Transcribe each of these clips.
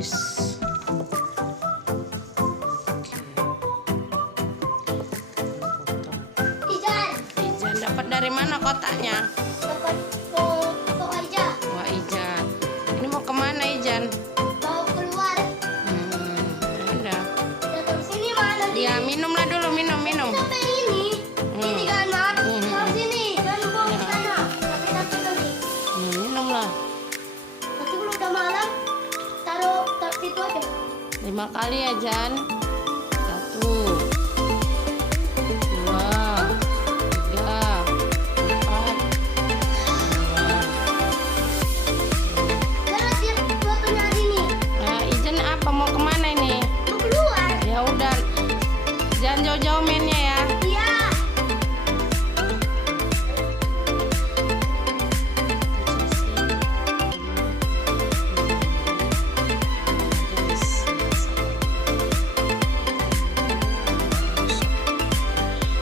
guys. Ijan dapat dari mana kotaknya? Dapat toko aja. Wah, Ijan. Ini mau kemana Ijan? Mau keluar. Udah. Datang sini mana? Ya, minumlah dulu, minum. Sampai ini. Ini kan mak. Taruh sini. Jangan bawa ke sana. Tapi tadi. Minumlah. Nanti kalau udah malam, taruh situ aja. 5 kali ya, Jan. 1, 2, 3, 4. Jangan siap fotonya hari ini. Nah, Ijan apa mau kemana ini? Mau keluar. Ya udah, jangan jauh-jauh mainnya ya. Iya.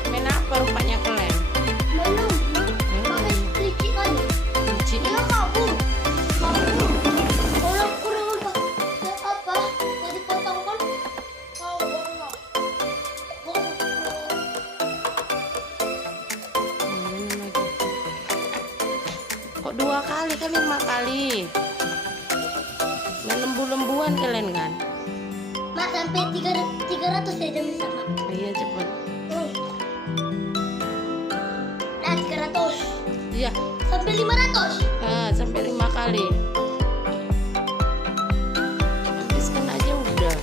Main apa rupanya kalian? Belum. Pakai licik kali. Kunci. Dia kabur. Kalau kurang apa? Jadi potong kan? Oh, boleh. Minum lagi. Kok 2 kali kan 5 kali? Main lembu-lembuan kalian kan? Mak sampai 300 ya jam sama. Iya cepet. Nah 300 Iya. sampai 500. Sampai 5 kali. Habiskan aja udah.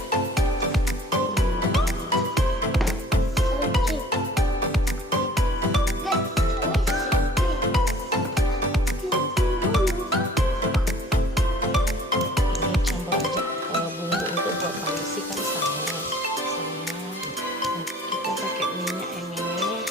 Ini campur aja bumbu untuk buat pangsi kan sama. Kita pakai minyak yang ini.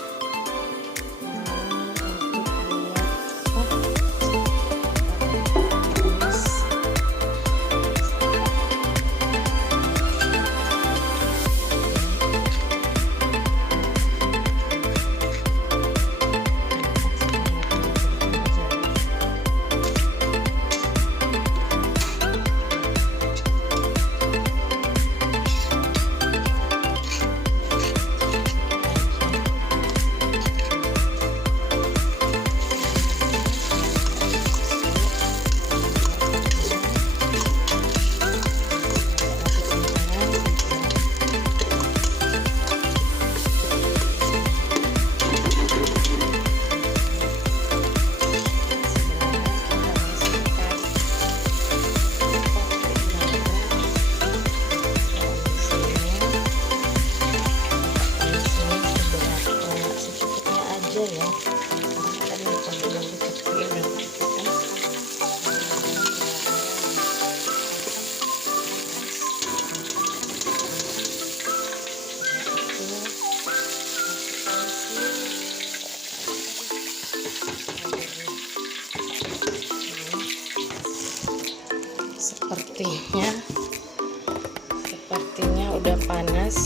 Sepertinya udah panas.